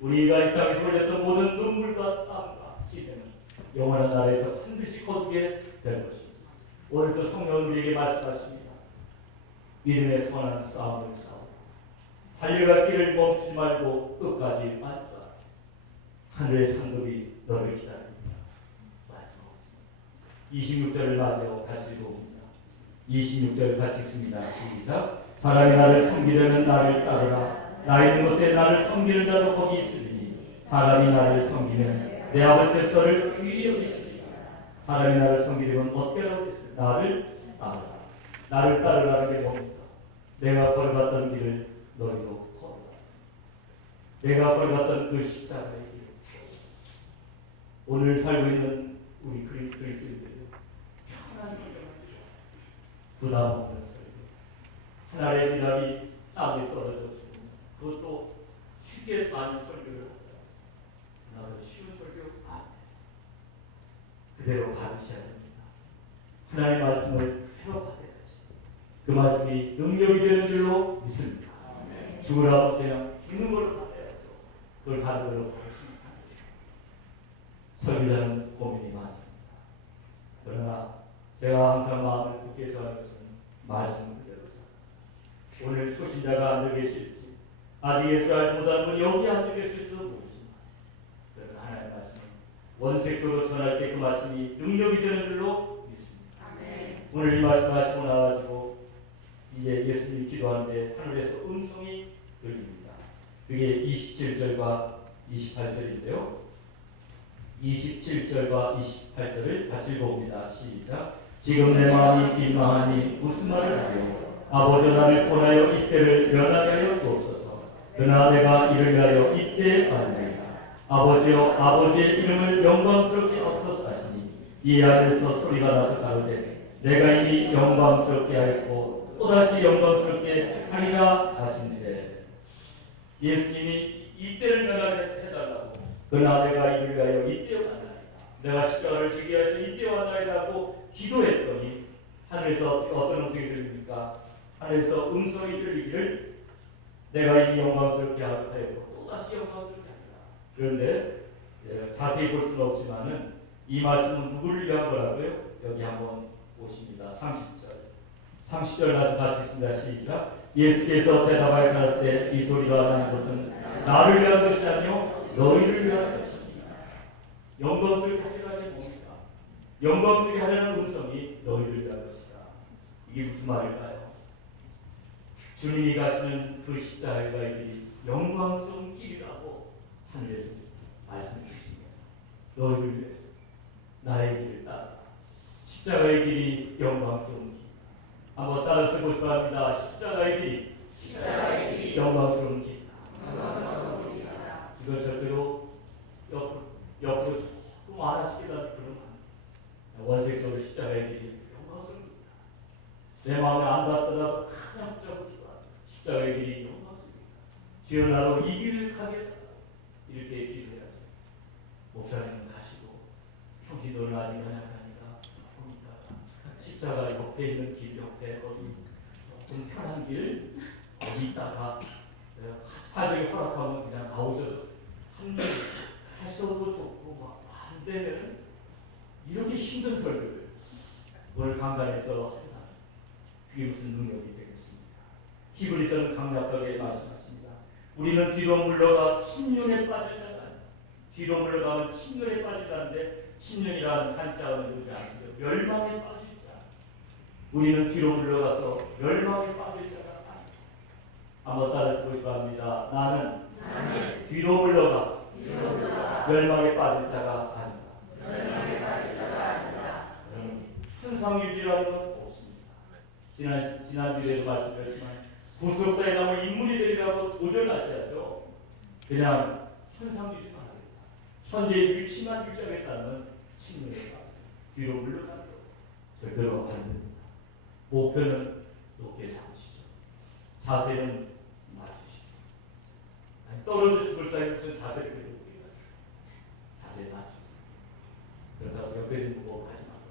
우리가 이 땅에서 흘렸던 모든 눈물과 땀과 희생은 영원한 나라에서 반드시 거두게 될 것입니다. 오늘도 성령은 우리에게 말씀하십니다. 믿음의 선한 싸움을 싸우고 달려갈 길을 멈추지 말고 끝까지 맞다. 하늘의 상급이 너를 기다립니다. 말씀하고 있습니다. 26절을 맞이하고 같이 읽어봅니다. 26절 같이 읽습니다. 시작. 사람이 나를 섬기려면 나를 따르라. 나 있는 곳에 나를 섬기는 자도 거기 있으리니 사람이 나를 섬기면 내 아버지 뜻을 귀히 여기시리라. 사람이 나를 섬기려면 어떻게 하겠어요? 나를 따르라. 나를 따르라는 게 뭡니까? 내가 걸어갔던 길을 너희도 걸어라. 내가 걸어갔던 그 십자가의 길. 오늘 살고 있는 우리 그리스도인들이 편한 설교를 부담 없는 설교. 하나님의 미랄이 땅에 떨어졌습니다. 그것도 쉽게 많은 설교를 합니다. 나도 쉬운 설교 안 해. 그대로 받으셔야 됩니다. 하나님의 말씀을 그대로 받아야지. 그 말씀이 능력이 되는 줄로 믿습니다. 죽으라고 그냥 죽는 걸로 받아야죠. 그걸 다른 걸로 받으시면 안 돼요. 설교자는 고민이 많습니다. 그러나 제가 항상 마음을 굳게 정하는 것은 말씀 그대로 전합니다. 오늘 초신자가 앉아 계실지 아직 예수 알지 못하는 분 여기 앉아 계실지도 모르지만 그러나 하나님의 말씀은 원색적으로 전할 때 그 말씀이 능력이 되는 줄로 믿습니다. 오늘 이 말씀 하시고 나와가지고 이제 예수님이 기도하는데 하늘에서 음성이 들립니다. 그게 27절과 28절인데요. 27절과 28절을 같이 읽어봅니다. 시작. 지금 내 마음이 민망하니 무슨 말을 하려? 아버지 나를 보내어 이때를 면하게 하여 주옵소서. 그러나 내가 이를 위하여 이때 아니라 아버지여 아버지의 이름을 영광스럽게 앞서서 하시니 이 안에서 소리가 나서 가로되 내가 이미 영광스럽게 하였고 또다시 영광스럽게 하리라 하시는데 예수님이 이때를 면하게 해달라고 그러나 내가 이를 위하여 이때 왔나이다. 내가 십자가를 지기 위해서 이때 왔나이다고 기도했더니 하늘에서 어떤 음성이 들립니까? 하늘에서 음성이 들리기를 내가 이미 영광스럽게 하였고 또다시 영광스럽게 하리라. 그런데 자세히 볼 수는 없지만은 이 말씀은 누구를 위한 거라고요? 여기 한번 보십니다. 30절 가서 같이 있습니다. 시작. 예수께서 대답하여 가라사대 이 소리가 나는 것은 나를 위한 것이 아니요 너희를 위한 것입니다. 영광스럽게 하리라는 뭡니까? 영광스럽게 하려는 음성이 너희를 위한 것이다. 이게 무슨 말일까요? 주님이 가시는 그 십자가의 길이 영광스러운 길이라고 하늘에서 말씀해 주십니다. 너희를 위해서 나의 길을 따라 십자가의 길이 영광스러운 길. 한번 따라 쓰고 싶어 합니다. 십자가의 길이 영광스러운 길이다. 이걸 절대로 옆으로 조금 안 하시기라도 그러면 원색적으로 십자가의 길이 영광스러운 길이다. 내 마음에 안 닿더라도 그냥 붙잡고 기도합니다. 십자가의 길이 영광스럽다. 주여 나로 이 길을 가게 하라. 이렇게 기도해야죠. 목사님은 가시고 평신도는 아직 연약하니까 조금 있다가 십자가 옆에 있는 길 옆에 거기 조금 편한 길 거기 있다가 사정이 허락하면 그냥 가오셔서 한일 하셔도 좋고 막 안 되면 이렇게 힘든 설교를 오늘 강단에서 한다. 그게 무슨 능력이 되겠습니까? 히브리서는 강력하게 말씀하십니다. 우리는 뒤로 물러가 침륜에 빠질 자가 아니다. 뒤로 물러가면 침륜에 빠진다는데 침륜이라는 한자어는 그렇게 안 쓰죠. 멸망에 빠질 자. 우리는 뒤로 물러가서 멸망에 빠질 자가 아니다. 한번 따라 쓰고 싶어 합니다. 나는 뒤로 물러가 멸망에 빠질 자가 아니다. 현상유지라는 건 없습니다. 지난주에도 말씀드렸지만 구속사에 남은 인물이 되리라고 도전하셔야죠. 그냥 현상유지만 하겠다. 현재 위치만 유지하겠다는 친구에 뒤로 물러가는 것 절대로 안 됩니다. 목표는 높게 잡으시죠. 자세는 맞추시죠. 떨어져 죽을 사이 무슨 자세를 그렇게 높게 가지세요. 자세 맞추세요. 그렇다고 옆에 있는 거 가지 말고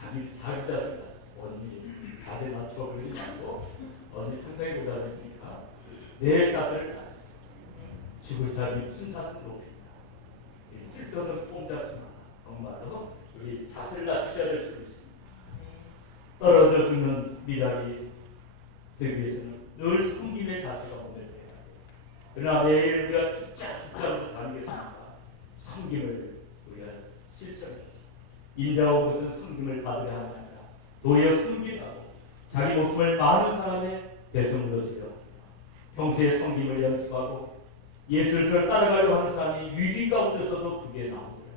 자기 자세 맞추세요. 언니 자세 맞춰 그러지 말고 언니 상당히 못하니까 내 자세를 맞추세요. 죽을 사람이 무슨 자세를 높입니다. 쓸데없는 꼼짝지 마. 정말로 우리 자세를 낮추셔야 될 수도 있습니다. 떨어져 죽는 미랄이 되기 위해서는 늘 섬김의 자세가 오늘 돼야 돼요. 그러나 매일 우리가 죽자로 다니겠습니까? 섬김을 우리가 실천해야지. 인자한 것은 섬김을 받으려 하는 게 아니라 도리어 섬김하고 자기 목숨을 많은 사람의 대성으로 지려 평소에 섬김을 연습하고 예수를 따라가려고 하는 사람이 위기 가운데서도 그게 나옵니다.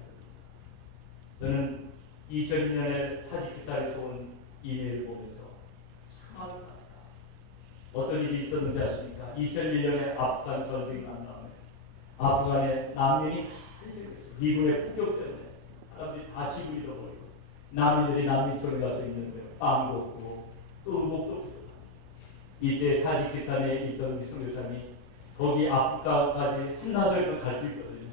저는 2002년에 타지키스탄에서 온 이메일을 보면서 참 안타깝다. 어떤 일이 있었는지 아십니까? 2001년에 아프간 전쟁이 난 다음에 아프간에 난민이 많이 생겼어요. 미군의 폭격 때문에 사람들이 다 집을 잃어버리고 난민들이 난민촌에 가서 있는 거예요. 빵도 없고 또 의복도 없고. 이때 타지키스탄에 있던 우리 선교사님이 거기 아프리카까지 한나절도 갈 수 있거든요.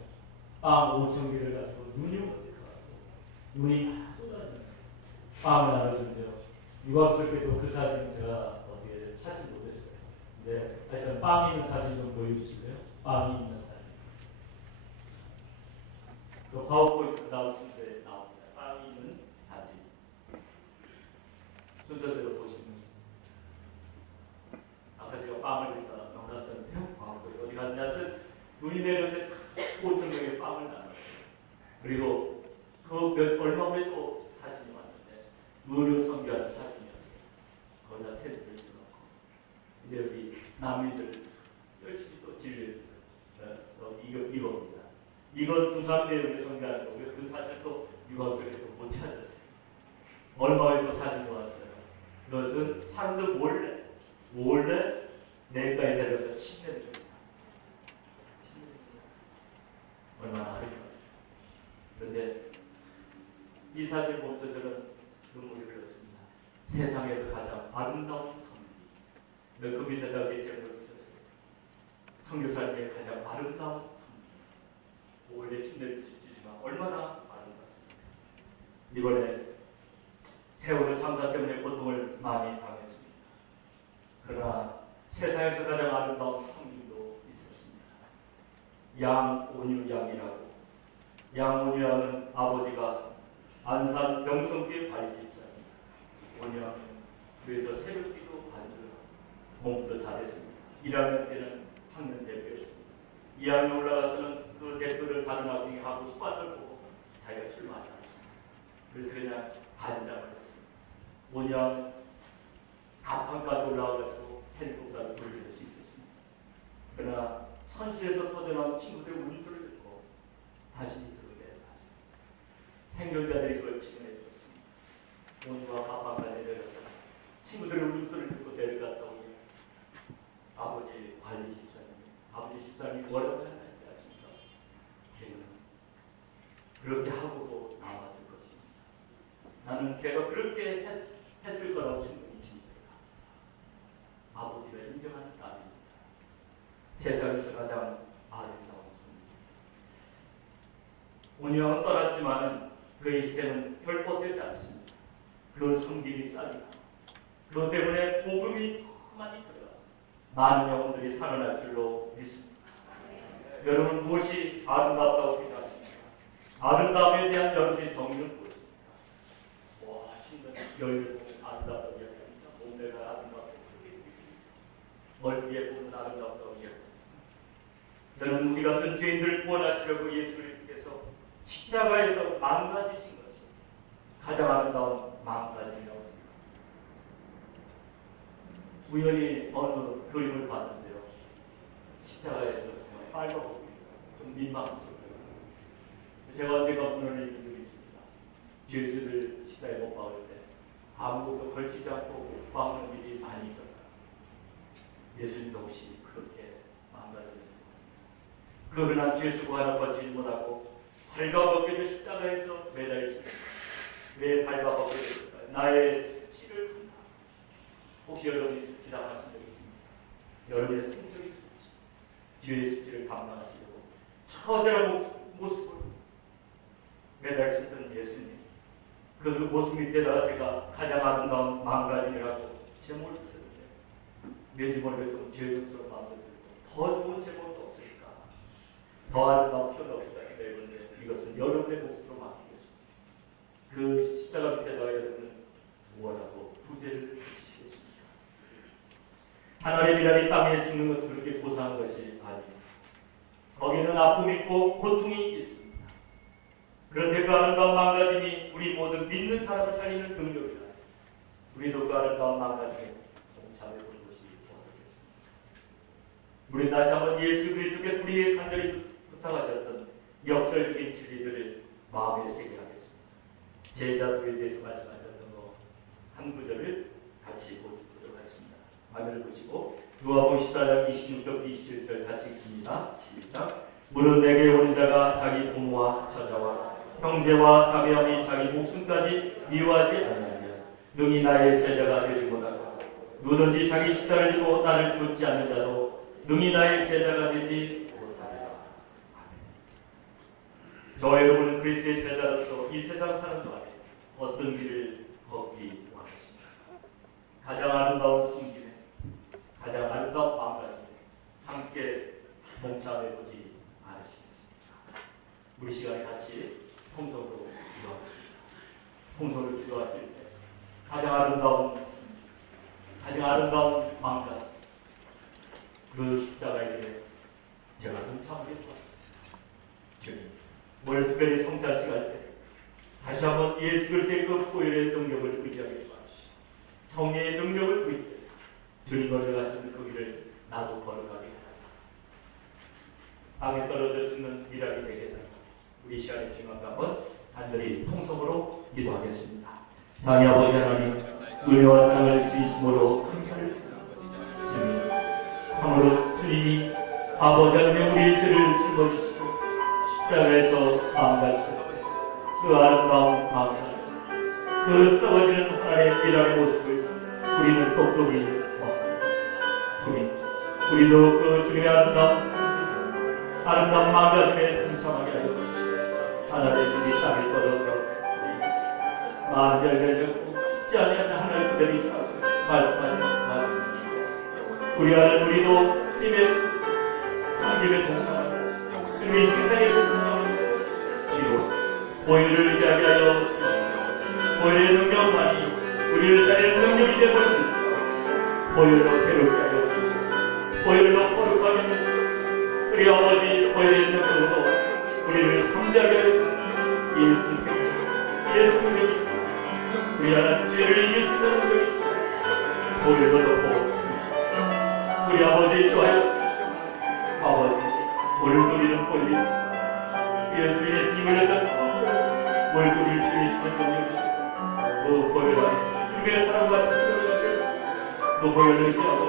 빵 5천 개를 가지고 눈이 오는데 눈이 막 쏟아지는 빵을 나눠주는데요. 유감스럽게도 그 사진 제가 어디에 찾지 못했어요. 근데 하여튼 빵이 있는 사진 좀 보여주시고요. 빵이 있는 사진. 그 파워포인트 나올 순서에 나옵니다. 빵이 있는 사진. 순서대로 보시면 아까 제가 빵을 일단 넣어놨었는데요. 파워포인트 어디 갔냐면 눈이 내렸는데 5천 명의 빵을 나눠요. 그리고 얼마 후에 또 사진이 왔는데 무료 선교하는 사진이었어요. 거기다 텐트를 쳐놓고 근데 여기 난민들 열심히 또 진료해줘요. 이겁니다. 이건 두산대회를 선교하는 거고요. 그 사진 또 유감스럽게 또 못 찾았어요. 얼마 후에 또 사진이 왔어요. 그것은 사람들 몰래 내과에 내려서 침대를 줍니다. 얼마나 아름다워요. 그런데 이 사진 보면서 저는 눈물이 흘렀습니다. 세상에서 가장 아름다운 성기. 그 밑에다 이렇게 제목을 붙였어요. 선교사님의 가장 아름다운 성기. 원래 침대를 짓지만 얼마나 아름답습니까? 이번에 세월호 참사 때문에 고통을 많이 당했습니다. 그러나 세상에서 가장 아름다운 성기도 있었습니다. 양온유 양이라고. 양온유 양은 아버지가 안산 명성교회 관리집사입니다. 5년 그래서 새벽기도 반주를 하고 공부도 잘했습니다. 1학년 때는 학년 대표였습니다. 2학년 올라가서는 그 대표를 다른 학생이 하고 수반을 보고 자기가 출마하지 않았습니다. 그래서 그냥 반장을 했습니다. 5년 가판까지 올라와가지고 헬리콥터를 돌릴 수 있었습니다. 그러나 선실에서 터져나온 친구들의 울음소리를 듣고 다시 밑으로 내려갔습니다. 생존자들이 그걸 지원해 주었습니다. 온유와 가방까지 내려갔다. 친구들의 울음소리를 듣고 내려갔다 오니 아버지 관리 집사님, 아버지 집사님이 뭐라고 하는지 아십니까? 걔는 그렇게 하고도 남았을 것입니다. 나는 걔가 그렇게 했을 거라고 충분히 짐작합니다. 아버지가 인정하는 딸입니다. 세상에서 가장 아름다운 성입니다. 온유함은 떠났지만은 그의 희생은 결코 되지 않습니다. 그 성김이 쌓이고 그것 때문에 복음이 더 많이 들어갔습니다. 많은 영혼들이 살아날 줄로 믿습니다. 여러분 무엇이 아름답다고 생각하십니까? 아름다움에 대한 여러분의 정의는 무엇입니까? 와, 신는 여인을 보면 아름답다고 이야기합니다. 몸매가 아름답다고 멀리에 보면 아름답다고 이야기합니다. 저는 우리 같은 죄인들을 구원하시려고 예수를 통해서 십자가에서 망가지신 것이 가장 아름다운 망가짐이라고 생각합니다. 우연히 어느 그림을 봤는데요. 십자가에서 정말 빨갛고 좀 민망스럽더라고요. 제가 언젠가 문을 읽은 적이 있습니다. 죄수를 십자가에 못 박을 때 아무것도 걸치지 않고 못 박는 일이 많이 있었다. 예수님도 혹시 그렇게 망가졌는지 그 흔한 죄수고 하나 거치지 못하고 발가벗겨져 십자가에서 매달리십니다. 왜 발가벗겨졌을까요? 나의 수치를 분다. 혹시 여러분이 수치 당하신 적 있습니까? 여러분의 성적인 수치, 죄의 수치를 감당하시려고 처절한 모습으로 매달리셨던 예수님. 그 모습 밑에다가 제가 가장 아름다운 망가짐이라고 제목을 붙였는데 왠지 모르게 좀 죄송스러운 마음도 들고 더 좋은 제목도 없을까 더 아름다운 표현 없을 까 생각해보는데 이것은 여러분의 몫으로 맡기겠습니다. 그 십자가 밑에다가 여러분은 뭐라고 부제를 붙이시겠습니까? 하늘의 미랄이 땅에 죽는 것은 그렇게 고사한 것이 아닙니다. 거기는 아픔이 있고 고통이 있습니다. 그런데 그 아름다운 망가짐이 우리 모든 믿는 사람을 살리는 능력이다. 우리도 그 아름다운 망가짐에 동참해보는 것이 어떻겠습니까? 우리 다시 한번 예수 그리스도께서 우리에게 간절히 부탁하셨던 역설적인 진리들을 마음에 새게 하겠습니다. 제자들에 대해서 말씀하셨던 한 구절을 같이 보도록 하겠습니다. 화면을 보시고 누가복음 14장 26절 27절 같이 읽습니다. 시작. 무릇 내게 오는 자가 자기 부모와 처자와 형제와 자매와 및 자기 목숨까지 미워하지 않으면 능히 나의 제자가 되지 못하고 누구든지 자기 십자가를 지고 나를 좇지 않는 자도 능히 나의 제자가 되지 못하리라. 저와 여러분은 그리스도의 제자로서 이 세상 사는 동안에 어떤 길을 걷기 원하십니까? 가장 아름다운 숨김에 가장 아름다운 마음가짐에 함께 동참해보지 않으시겠습니까? 우리 시간에 같이 통성으로 기도하겠습니다. 통성으로 기도하실 때 가장 아름다운 말씀, 가장 아름다운 마음가짐, 그 십자가에 제가 동참하게 도와주세요. 주님, 뭘 특별히 성찬식 할 때 다시 한번 예수 그리스도의 그 보혈의 능력을 의지하게 도와주시고 성령의 능력을 의지해서 주님 걸어가시는 그 길을 나도 걸어가게 해달라. 땅에 떨어져 죽는 미랄이 되게 해달라. 우리 시간의 중요한 한번 간절히 통성으로 기도하겠습니다. 사랑의 아버지 하나님, 은혜와 사랑을 진심으로 감사를 드립니다. 참으로 주님이 아버지 하나님 우리의 죄를 짊어지시고 십자가에서 마음가지셨고 그 아름다운 마음가짐, 그 썩어지는 하나님의 미랄의 모습을 우리는 똑똑히 보았습니다. 주님, 우리도 그 주님의 아름다운 마음가짐에 동참하게 하여 주시옵소서. 하나님의 눈이 땅에 떨어져 마음 열려졌고 죽지 아니하는 하나님의 그대로 말씀하시는 말씀이십니다. 우리 안에 우리도 주님의 성김에 동참하여 주님의 세상에 동참하는 주여 보혈을 의지하게 하여 주시옵소서. 보혈의 능력만이 우리를 살리는 능력이 되어버리고 있습니다. 보혈로 새롭게 하여 주시옵소서. 보혈로 거룩하게 하여 주시옵소서. 우리 아버지 보혈의 능력으로 우리를 참되하게 하여 주시옵소서. 예수 생명, 예수 능력이 우리 안에 죄를 이길 수 있는 능력이 보혈로 덮어 주시옵소서. 우리 아버지 또하여 주시옵소서. 아버지 오늘 우리는 보혈 이런 주의 예수님을 했던 얼굴을 즐기시는 능력이시고 그 보혈 안에 주님의 사랑과 생명을 가져주시고 그 보혈을 의지하고